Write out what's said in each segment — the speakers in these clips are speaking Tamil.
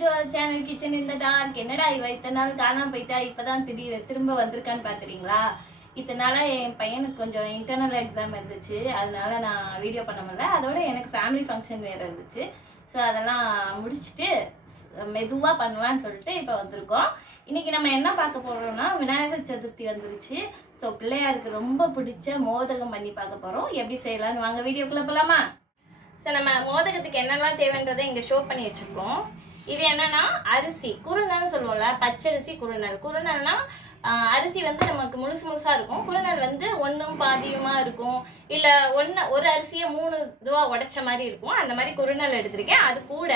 டு அவர் சேனல் கிச்சன் இந்த டார்க். என்னடா இவ இத்தனை நாள் காணாம போயிட்டா, இப்பதான் திடீர் திரும்ப வந்திருக்கான்னு பாக்குறீங்களா? இத்தனை நாளா என் பையனுக்கு கொஞ்சம் இன்டர்னல் எக்ஸாம் இருந்துச்சு, அதனால நான் வீடியோ பண்ண முடியல. அதோட எனக்கு ஃபேமிலி ஃபங்க்ஷன் வேற இருந்துச்சு. ஸோ அதெல்லாம் முடிச்சுட்டு மெதுவாக பண்ணுவான்னு சொல்லிட்டு இப்போ வந்திருக்கோம். இன்னைக்கு நம்ம என்ன பார்க்க போறோம்னா, விநாயகர் சதுர்த்தி வந்துருச்சு. ஸோ பிள்ளையாருக்கு ரொம்ப பிடிச்ச மோதகம் பண்ணி பார்க்க போறோம். எப்படி செய்யலான்னு வாங்க வீடியோக்குள்ள போலாமா? ஸோ நம்ம மோதகத்துக்கு என்னெல்லாம் தேவைன்றதை இங்கே ஷோ பண்ணி வச்சுருக்கோம். இது என்னன்னா அரிசி குறுநல்னு சொல்லுவோம்ல, பச்சரிசி குறுநல். குறுநல்னா அரிசி வந்து நமக்கு முழுசாக இருக்கும். குறுநல் வந்து ஒன்றும் பாதியுமாக இருக்கும், இல்லை ஒரு அரிசியை 3 இதுவாக உடைச்ச மாதிரி இருக்கும். அந்த மாதிரி குறுநல் எடுத்திருக்கேன். அது கூட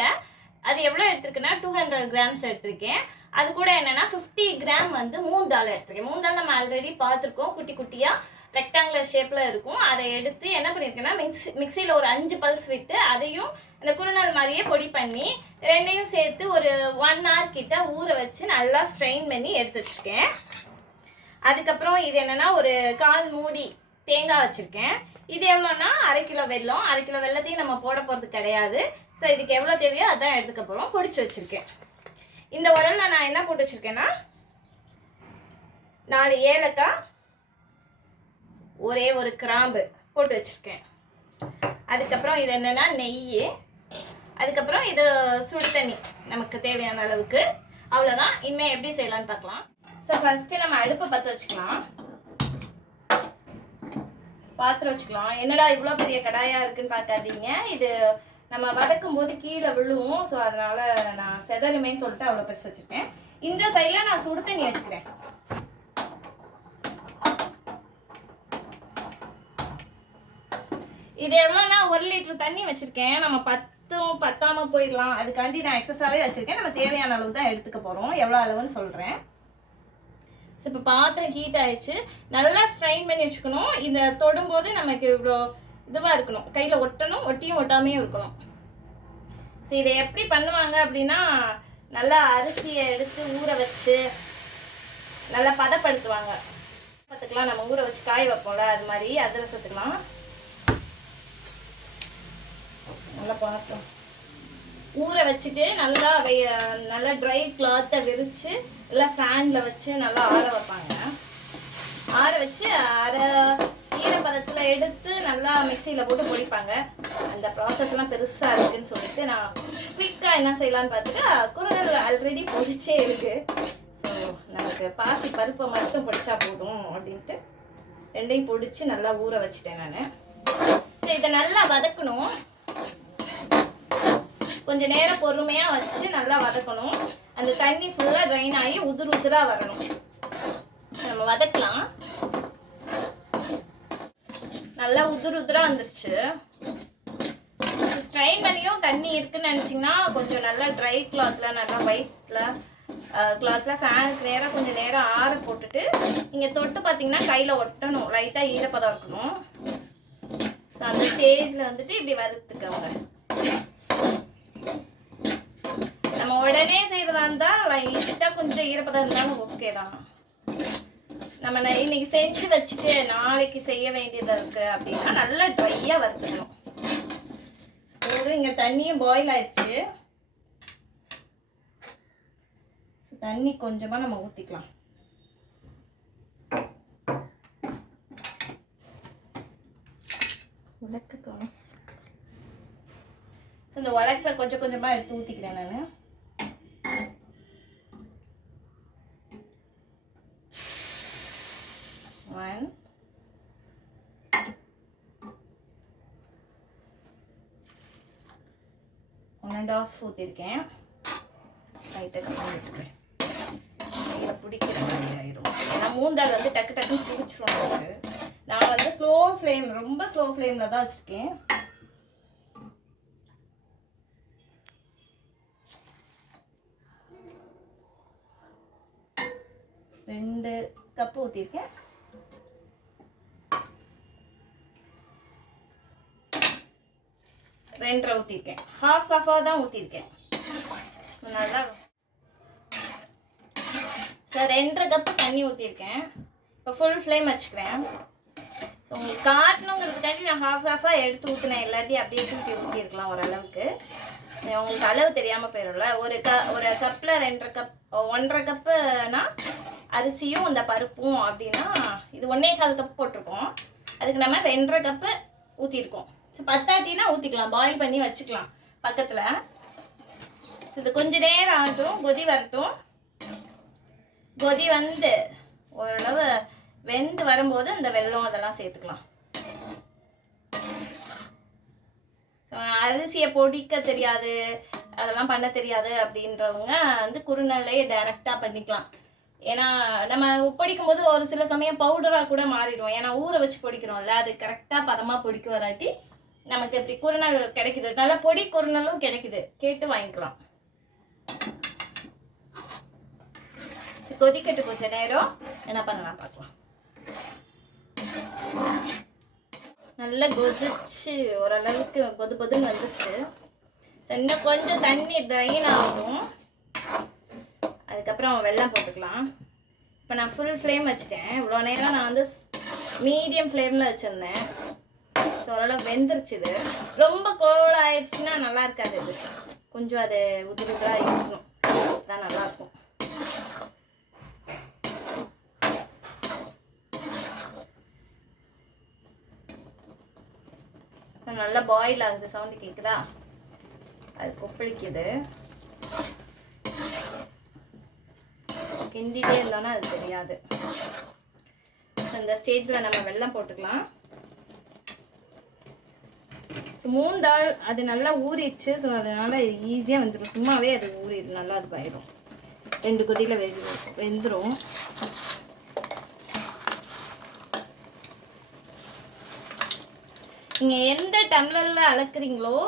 அது எவ்வளோ எடுத்திருக்கேன்னா 200 கிராம்ஸ் எடுத்திருக்கேன். அது கூட என்னென்னா 50 கிராம் வந்து மூங் தால் எடுத்திருக்கேன். மூங் தால் நம்ம ஆல்ரெடி பார்த்துருக்கோம், குட்டி குட்டியாக ரெக்டாங்குலர் ஷேப்பில் இருக்கும். அதை எடுத்து என்ன பண்ணியிருக்கேன்னா மிக்சியில் ஒரு 5 பல்ஸ் விட்டு அதையும் அந்த குறுநாள் மாதிரியே பொடி பண்ணி ரெண்டையும் சேர்த்து ஒரு 1 hour கிட்ட ஊற வச்சு நல்லா ஸ்ட்ரெயின் பண்ணி எடுத்து வச்சுருக்கேன். அதுக்கப்புறம் இது என்னென்னா ஒரு 1/4 மூடி தேங்காய் வச்சுருக்கேன். இது எவ்வளோன்னா 1/2 கிலோ வெல்லம். 1/2 கிலோ வெல்லத்தையும் நம்ம போட போகிறது கிடையாது. ஸோ இதுக்கு எவ்வளோ தேவையோ அதான் எடுத்துக்க போகிறோம். பொடிச்சு வச்சுருக்கேன். இந்த உரலில் நான் என்ன போட்டு வச்சுருக்கேன்னா 4 ஏலக்காய், ஒரே ஒரு கிராம்பு போட்டு வச்சுருக்கேன். அதுக்கப்புறம் இது என்னென்னா நெய். அதுக்கப்புறம் இது சுடு தண்ணி நமக்கு தேவையான அளவுக்கு. அவ்வளோதான். இனிமேல் எப்படி செய்யலான்னு பார்க்கலாம். ஸோ ஃபஸ்ட்டு நம்ம அடுப்பை பற்ற வச்சுக்கலாம். பாத்திரம் வச்சுக்கலாம். என்னடா இவ்வளோ பெரிய கடாயாக இருக்குன்னு பார்க்காதீங்க, இது நம்ம வதக்கும் போது கீழே விழுவும். ஸோ அதனால் நான் செதறுமேன்னு சொல்லிட்டு அவ்வளோ பெருசு வச்சுருக்கேன். இந்த சைடில் நான் சுடு தண்ணி வச்சுக்கிறேன். இது எவ்வளோன்னா 1 லிட்டர் தண்ணி வச்சுருக்கேன். நம்ம பத்தாமல் போயிடலாம், அதுக்காண்டி நான் எக்ஸஸாகவே வச்சுருக்கேன். நம்ம தேவையான அளவு தான் எடுத்துக்க போகிறோம். எவ்வளோ அளவுன்னு சொல்கிறேன். ஸோ இப்போ பாத்திரம் ஹீட் ஆயிடுச்சு. நல்லா ஸ்ட்ரைன் பண்ணி வச்சுக்கணும். இந்த தொடும்போது நமக்கு இவ்வளோ இதுவாக இருக்கணும், கையில் ஒட்டணும், ஒட்டியும் ஒட்டாமையும் இருக்கணும். ஸோ இதை எப்படி பண்ணுவாங்க அப்படின்னா, நல்லா அரிசியை எடுத்து ஊற வச்சு நல்லா பதப்படுத்துவாங்க. பத்துக்கலாம் நம்ம ஊற வச்சு காய வைப்போம்ல, அது மாதிரி அதிரசத்துக்கலாம் நல்லா பார்த்தோம் ஊற வச்சுட்டு நல்லா ட்ரை கிளாத்தை விரித்து எல்லாம் ஃபேனில் வச்சு நல்லா ஆற வைப்பாங்க. ஆற வச்சு அரை ஈரப்பதத்தில் எடுத்து நல்லா மிக்சியில் போட்டு பொடிப்பாங்க. அந்த ப்ராசஸ்லாம் பெருசாக இருக்குதுன்னு சொல்லிட்டு நான் குயிக்காக என்ன செய்யலான்னு பார்த்துட்டு குறுநல் ஆல்ரெடி பொடிச்சே இருக்குது. ஸோ நமக்கு பாசி பருப்பை மட்டும் பொடிச்சா போதும் அப்படின்ட்டு ரெண்டையும் பொடிச்சு நல்லா ஊற வச்சுட்டேன் நான். ஸோ இதை நல்லா வதக்கணும். கொஞ்சம் நேரம் பொறுமையாக வச்சு நல்லா வதக்கணும். அந்த தண்ணி ஃபுல்லாக ட்ரைன் ஆகி உதிராக வரணும். நம்ம வதக்கலாம். நல்லா உதிராக வந்துருச்சு. ஸ்ட்ரைன் பண்ணியும் தண்ணி இருக்குன்னு நினச்சிங்கன்னா கொஞ்சம் நல்லா ட்ரை கிளாத்தில் நல்லா ஒயிட்டில் கிளாத்தில் ஃபேனுக்கு நேராக கொஞ்சம் நேரம் ஆற போட்டுட்டு நீங்கள் தொட்டு பார்த்தீங்கன்னா கையில் ஒட்டணும், லைட்டாக ஈரப்பதம் இருக்கணும். ஸோ அந்த ஸ்டேஜில் வந்துட்டு இப்படி வறுத்துக்கோங்க. நம்ம உடனே செய்கிறதா இருந்தால் லைட்டாக கொஞ்சம் ஈரப்பதம் இருந்தாலும் ஓகே தான். நம்ம இன்னைக்கு செஞ்சு வச்சுட்டு நாளைக்கு செய்ய வேண்டியதாக இருக்குது அப்படின்னா நல்லா ட்ரையாக வறுத்துக்கணும். இங்கே தண்ணியும் பாயில் ஆயிடுச்சு. தண்ணி கொஞ்சமாக நம்ம ஊற்றிக்கலாம். உலக்குக்கணும். இந்த உலக்கில் கொஞ்சம் கொஞ்சமாக எடுத்து ஊற்றிக்கிறேன் நான். One, 1.5 ஊற்றிருக்கேன். லைட்டாக கம்மிட்டுக்கிறேன். கையில் பிடிக்கிற மாதிரி ஆயிரும். ஏன்னா மூந்தாள் வந்து டக்கு டக்குன்னு பிடிச்சிரும். நான் வந்து ரொம்ப ஸ்லோ ஃப்ளேமில் தான் வச்சுருக்கேன். 2 கப்பு ஊற்றிருக்கேன். 2.5 ஊற்றிருக்கேன். ஹாஃப் கப்பாக தான் ஊற்றிருக்கேன். நல்லா 2.5 கப்பு தண்ணி ஊற்றிருக்கேன். இப்போ ஃபுல் ஃப்ளேம் வச்சுக்கிறேன். ஸோ உங்களுக்கு காட்டணுங்கிறதுக்காண்டி நான் ஹாஃபாக எடுத்து ஊற்றினேன், இல்லாட்டி அப்படியே ஊற்றிருக்கலாம் ஓரளவுக்கு. உங்களுக்கு அளவு தெரியாமல் போயிடும்ல. ஒரு கப்பில் 1.5 கப்புனா அரிசியும் இந்த பருப்பும் அப்படின்னா இது 1.25 கப் போட்டிருக்கோம். அதுக்கு நம்ம 2.5 கப்பு ஊற்றிருக்கோம். ஸோ பத்தாட்டினா ஊற்றிக்கலாம், பாயில் பண்ணி வச்சுக்கலாம் பக்கத்தில். இது கொஞ்சம் நேரம் ஆகட்டும், கொதி வரட்டும். கொதி வந்து ஓரளவு வெந்து வரும்போது இந்த வெல்லம் அதெல்லாம் சேர்த்துக்கலாம். அரிசியை பொடிக்க தெரியாது, அதெல்லாம் பண்ண தெரியாது அப்படின்றவங்க வந்து குறுநல்லையே டைரெக்டாக பண்ணிக்கலாம். ஏன்னா நம்ம பொடிக்கும் போது ஒரு சில சமயம் பவுடராக கூட மாறிடும். ஏன்னா ஊற வச்சு பொடிக்கிறோம்ல, அது கரெக்டாக பதமாக பொடிக்க வராட்டி நமக்கு எப்படி குறுநல் கிடைக்குது, நல்லா பொடி குறுநலும் கிடைக்குது, கேட்டு வாங்கிக்கலாம். கொதிக்கட்டு கொஞ்சம் நேரம் என்ன பண்ணலாம் பார்க்கலாம். நல்லா கொதிச்சு ஓரளவுக்கு பொதுன்னு வந்துச்சு. இன்னும் கொஞ்சம் தண்ணி ட்ரைன் ஆகும், அதுக்கப்புறம் வெல்லம் போட்டுக்கலாம். இப்போ நான் ஃபுல் ஃப்ளேம் வச்சுட்டேன். இவ்வளோ நேரம் நான் வந்து மீடியம் ஃப்ளேமில் வச்சுருந்தேன். ஸோ ஓரளவு வெந்துருச்சு. இது ரொம்ப கோல்ட் ஆயிடுச்சுன்னா நல்லா இருக்காது. இது கொஞ்சம் அது உதிராக இருக்கணும், தான் நல்லாயிருக்கும். நல்லா பாயில் ஆகுது, சவுண்டு கேட்குதா? அது கொப்பளிக்குது. கிண்டிகிட்டே இருந்தோன்னா அது தெரியாது. இந்த ஸ்டேஜில் நம்ம வெல்லம் போட்டுக்கலாம். ஸோ 3 தாள் அது நல்லா ஊறிடுச்சு. ஸோ அதனால் ஈஸியாக வந்துடும், சும்மாவே அது ஊறிடும், நல்லா அது போயிடும். 2 கொதியில் வெந்துடும். நீங்கள் எந்த டம்ளரில் அளக்குறீங்களோ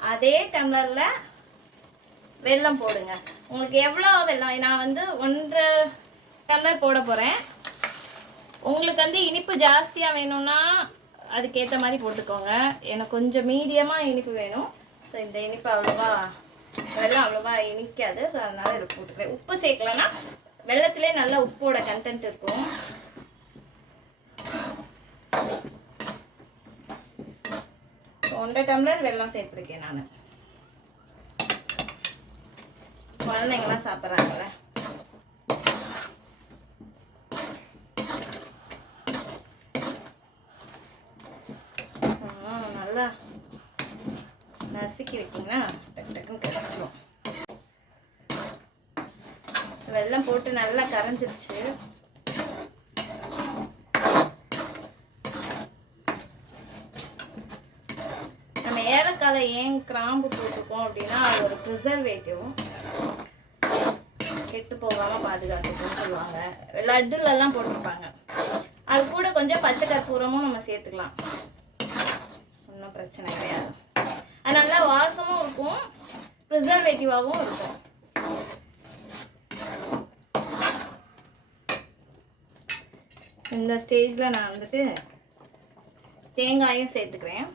அதே டம்ளரில் வெல்லம் போடுங்க. உங்களுக்கு எவ்வளோ வெல்லம், நான் வந்து 1.5 டம்ளர் போட போகிறேன். உங்களுக்கு வந்து இனிப்பு ஜாஸ்தியாக வேணும்னா அதுக்கேற்ற மாதிரி போட்டுக்கோங்க. எனக்கு கொஞ்சம் மீடியமாக இனிப்பு வேணும். ஸோ இந்த இனிப்பு அவ்வளோவா வெல்லம் அவ்வளோவா இனிக்காது. ஸோ அதனால் இதை போட்டுக்கிறேன். உப்பு சேர்க்கலன்னா வெல்லத்திலே நல்ல உப்போட கண்டென்ட் இருக்கும். ஸோ 1.5 டம்ளர் வெல்லம் சேர்த்துருக்கேன் நான். குழந்தைங்களாம் சாப்பிட்றாங்கல்ல. நல்லா நசுக்கி வைக்கிங்கன்னா டக்கு டக்குன்னு கரைச்சிடும். வெல்லம் போட்டு நல்லா கரைஞ்சிருச்சு. நம்ம ஏலக்காய் ஏன் கிராம்பு போட்டுக்கோம் அப்படின்னா அது ஒரு ப்ரிசர்வேட்டிவ், கெட்டு போகாமல் பாதுகாத்துக்குன்னு சொல்லுவாங்க. லட்டுலெல்லாம் போட்டுருப்பாங்க. அது கூட கொஞ்சம் பச்சை கற்பூரமும் நம்ம சேர்த்துக்கலாம், ஒன்றும் பிரச்சனை கிடையாது. அது நல்லா வாசமும் இருக்கும், ப்ரிசர்வேட்டிவாகவும் இருக்கும். இந்த ஸ்டேஜில் நான் வந்துட்டு தேங்காயும் சேர்த்துக்கிறேன்.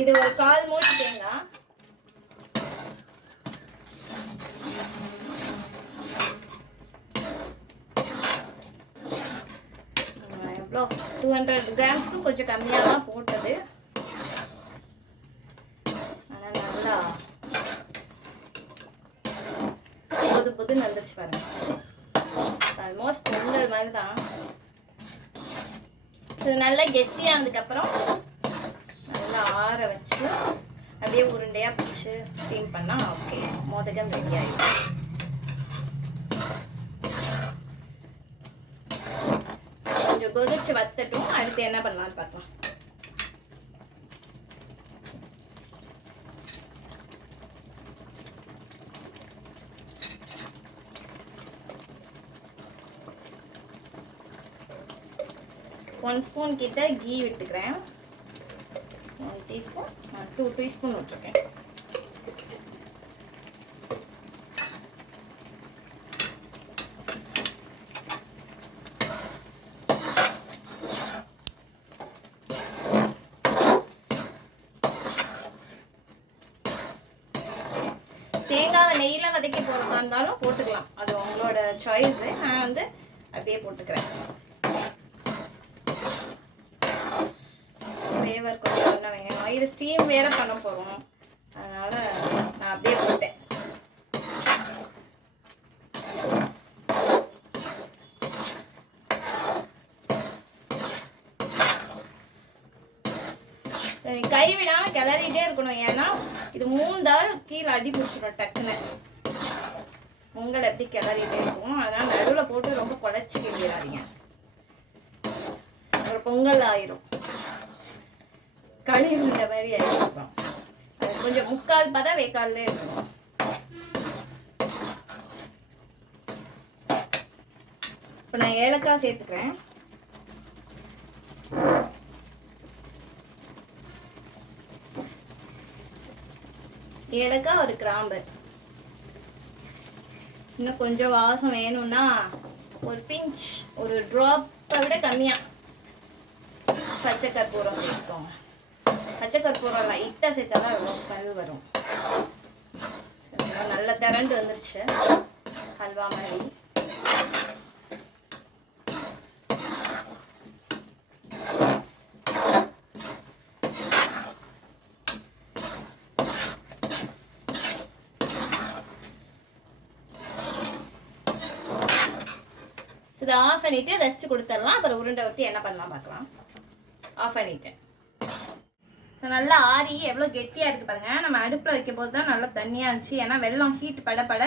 இது ஒரு 1/4 மூடி தேங்காய். எவ்வளோ 200 கிராம்ஸ்க்கு கொஞ்சம் கம்மியாக தான் போட்டது. ஆனால் நல்லா புதுன்னு வந்துருச்சு பாருங்க. ஆல்மோஸ்ட் பொங்கல் மாதிரி தான். இது நல்லா கெட்டியானதுக்கப்புறம் நல்லா ஆற வச்சு அப்படியே உருண்டையாக பிடிச்சி ஸ்டீம் பண்ணால் ஓகே, மோதகம் ரெடி ஆகிடும். கொஞ்சம் கொதிச்சு வத்தட்டும். அடுத்து என்ன பண்ணலான்னு பார்க்கலாம். ஒன் ஸ்பூன் கிட்ட கீ விட்டுக்கிறேன். 1 டீஸ்பூன் 2 டீஸ்பூன் விட்டுருக்கேன். தேங்காவை நெய்யில் வதக்கி போடுறதா இருந்தாலும் போட்டுக்கலாம், அது உங்களோட சாய்ஸு. நான் வந்து அப்படியே போட்டுக்கிறேன். ஃப்ளேவர் கொஞ்சம் என்ன வேணும். இது ஸ்டீம் வேறு பண்ண போகிறோம், அதனால் நான் அப்படியே போட்டேன். கை விடாமல் கிளறிட்டே இருக்கணும், ஏன்னா இது 3 தாள் கீழே அடி பிடிச்சிடும் டக்குன்னு. பொங்கல் எப்படி கிளறிட்டே இருக்கும், அதனால் நடுவில் போட்டு ரொம்ப குழச்சி கிண்டிடாதீங்க, ஒரு பொங்கல் ஆயிரும், களி இந்த மாதிரி ஆகிருக்கும். அது கொஞ்சம் முக்கால் பதம் வேக்கால்ல இருக்கணும். இப்போ நான் ஏலக்காய் சேர்த்துக்கிறேன். ஏலக்காய், ஒரு கிராம்பு, இன்னும் கொஞ்சம் வாசம் வேணும்னா ஒரு பிஞ்ச், ஒரு ட்ராப்பை விட கம்மியாக பச்சை கற்பூரம் சேர்த்துக்கோங்க. பச்சை கற்பூரம் லைட்டாக சேர்த்தா தான் ரொம்ப ஸ்மெல் வரும். நல்லா திரண்டு வந்துருச்சு ஹல்வா மாதிரி. இதை ஆஃப் பண்ணிவிட்டு ரெஸ்ட் கொடுத்துடலாம். அப்புறம் உருண்டை ஊற்றி என்ன பண்ணலாம் பார்க்கலாம். ஆஃப் பண்ணிட்டேன். ஸோ நல்லா ஆறி எவ்வளோ கெட்டியாக இருக்குது பாருங்கள். நம்ம அடுப்பில் வைக்கும் போது தான் நல்லா தண்ணியாக இருந்துச்சு, ஏன்னா வெள்ளம் ஹீட் பட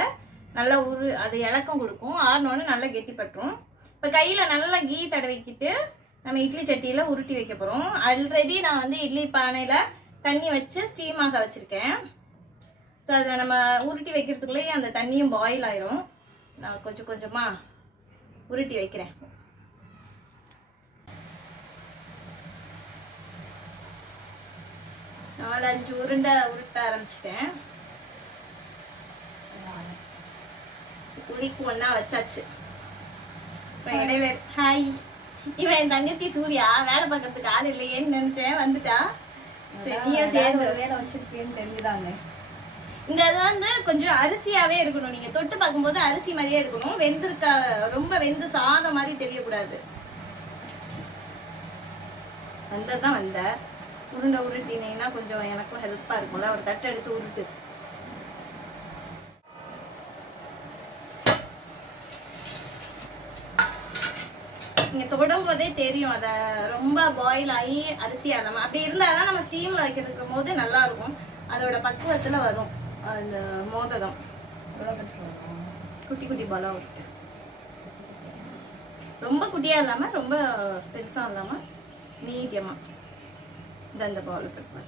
நல்லா அது இலக்கம் கொடுக்கும். ஆறினோன்னு நல்லா கெட்டிப்பட்டுரும். இப்போ கையில் நல்லா கீ தடவிக்கிட்டு நம்ம இட்லி சட்டியில் உருட்டி வைக்க போகிறோம். ஆல்ரெடி நான் வந்து இட்லி பானையில் தண்ணி வச்சு ஸ்டீமாக வச்சுருக்கேன். ஸோ அதில் நம்ம உருட்டி வைக்கிறதுக்குள்ளேயே அந்த தண்ணியும் பாயில் ஆயிரும். நான் கொஞ்சம் கொஞ்சமாக உருட்டி வைக்கிறேன். 4-5 உருண்டை உருட்ட ஆரம்பிச்சிட்டேன். குழிக்கு ஒன்றா வச்சாச்சு. இப்போ இடைவே ஹாய், இவன் என் தங்கச்சி சூர்யா வேலை பார்க்கறதுக்கு ஆள் இல்லையேன்னு நினச்சேன், வந்துட்டா. சரி, நீயும் சேர்ந்து வேலை வச்சிருக்கேன்னு தெரிஞ்சுதாங்க. இங்க அது வந்து கொஞ்சம் அரிசியாவே இருக்கணும். நீங்க தொட்டு பார்க்கும்போது அரிசி மாதிரியே இருக்கணும். வெந்திருக்க ரொம்ப வெந்து சாதம் மாதிரி தெரியக்கூடாது. வந்ததான் வந்த உருண்டை உருட்டினீங்கன்னா கொஞ்சம் எனக்கும் ஹெல்ப்பா இருக்கும்ல. ஒரு தட்டை எடுத்து உருட்டு. நீங்க தொடும் போதே தெரியும் அதை ரொம்ப பாயில் ஆகி அரிசி ஆகாம அப்படி இருந்தாதான் நம்ம ஸ்டீம்ல வைக்கிறதுக்கும் போது நல்லா இருக்கும். அதோட பக்குவத்துல வரும் அந்த மோதகம். குட்டி குட்டி பாலா விட்டு, ரொம்ப குட்டியா இல்லாம ரொம்ப பெருசா இல்லாம மீடியமா இந்த பால் பிரிப்பேர்.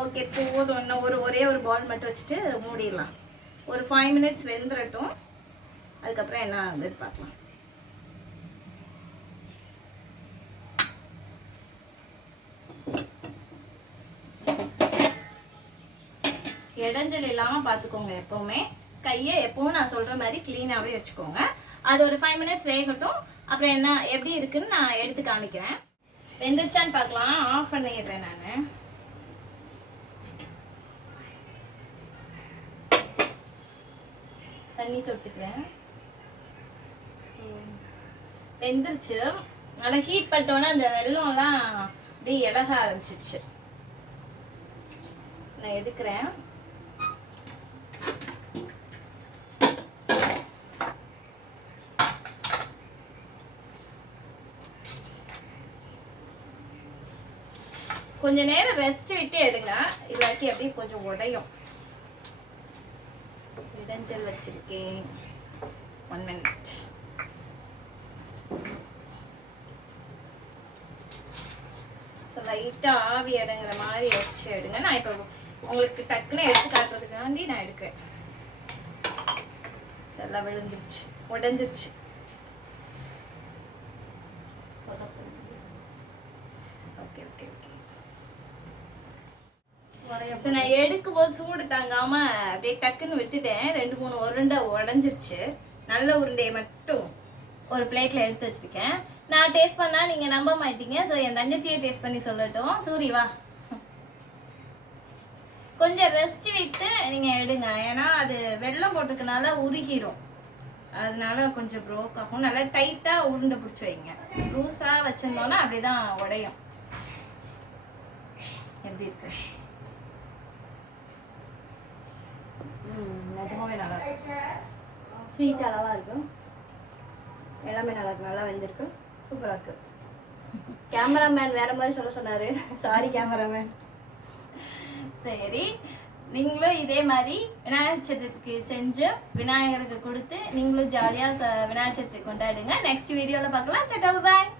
ஓகே, போதும். இன்னும் ஒரே ஒரு பால் மட்டும் வச்சுட்டு மூடிடலாம். ஒரு 5 minutes வெந்துடட்டும். அதுக்கப்புறம் என்ன வந்து பார்க்கலாம். இடைஞ்சல் இல்லாமல் பார்த்துக்கோங்க. எப்போவுமே கையை எப்பவும் நான் சொல்கிற மாதிரி க்ளீனாகவே வச்சுக்கோங்க. அது ஒரு 5 minutes வேகட்டும். அப்புறம் என்ன எப்படி இருக்குன்னு நான் எடுத்து காமிக்கிறேன். வெந்துருச்சான்னு பார்க்கலாம். ஆஃப் பண்ணிடுறேன் நான். தண்ணி தொட்டுக்கிறேன். வெந்துருச்சு. நல்லா ஹீட் பட்டோன்னா அந்த வெள்ளம்லாம் அப்படியே இலக ஆரம்பிச்சிருச்சு. நான் எடுக்கிறேன். கொஞ்ச நேரம் ரெஸ்ட் விட்டு எடுங்க, இல்லாட்டி அப்படியே கொஞ்சம் உடையும். இடைஞ்சல் வச்சிருக்கேன். 1 minute. லைட்டா ஆவி அடங்குற மாதிரி வச்சு எடுங்க. நான் இப்போ உங்களுக்கு டக்குன்னு எடுத்து காட்டுறதுக்காண்டி நான் எடுக்கிறேன். எல்லாம் விழுந்துருச்சு, உடைஞ்சிருச்சு. Okay okay okay. நான் எடுக்கும் போது சூடு தாங்காம அப்படியே டக்குன்னு விட்டுட்டேன். 2-3 உருண்டை உடஞ்சிருச்சு. நல்ல உருண்டையை மட்டும் ஒரு பிளேட்ல எடுத்து வச்சிருக்கேன். நான் டேஸ்ட் பண்ணா நீங்க நம்ப மாட்டீங்க. ஸோ என் தங்கச்சியை டேஸ்ட் பண்ணி சொல்லட்டும். சூரி வா. கொஞ்சம் ரெஸ்ட் விட்டு நீங்க எடுங்க, ஏன்னா அது வெல்லம் போட்டுக்கனால உருகிரும். அதனால கொஞ்சம் ப்ரோக் ஆகும். நல்லா டைட்டாக உருண்டை பிடிச்சி வைங்க. லூஸாக வச்சிருந்தோன்னா அப்படிதான் உடையும். எப்படி இருக்கு? நிஜமாவே நல்லா இருக்கு. ஸ்வீட் அளவாக இருக்கும், எல்லாமே நல்லா இருக்கு, நல்லா வெந்திருக்கு, சூப்பராக இருக்கு. கேமராமேன் வேற மாதிரி சொல்ல சொன்னாரு, சாரி கேமராமேன். சரி, நீங்களும் இதே மாதிரி விநாயகர் சதுர்த்திக்கு செஞ்சு விநாயகருக்கு கொடுத்து நீங்களும் ஜாலியாக விநாயகர் சதுர்த்தி கொண்டாடுங்க. நெக்ஸ்ட் வீடியோவில் பார்க்கலாம். டாடா, பாய்.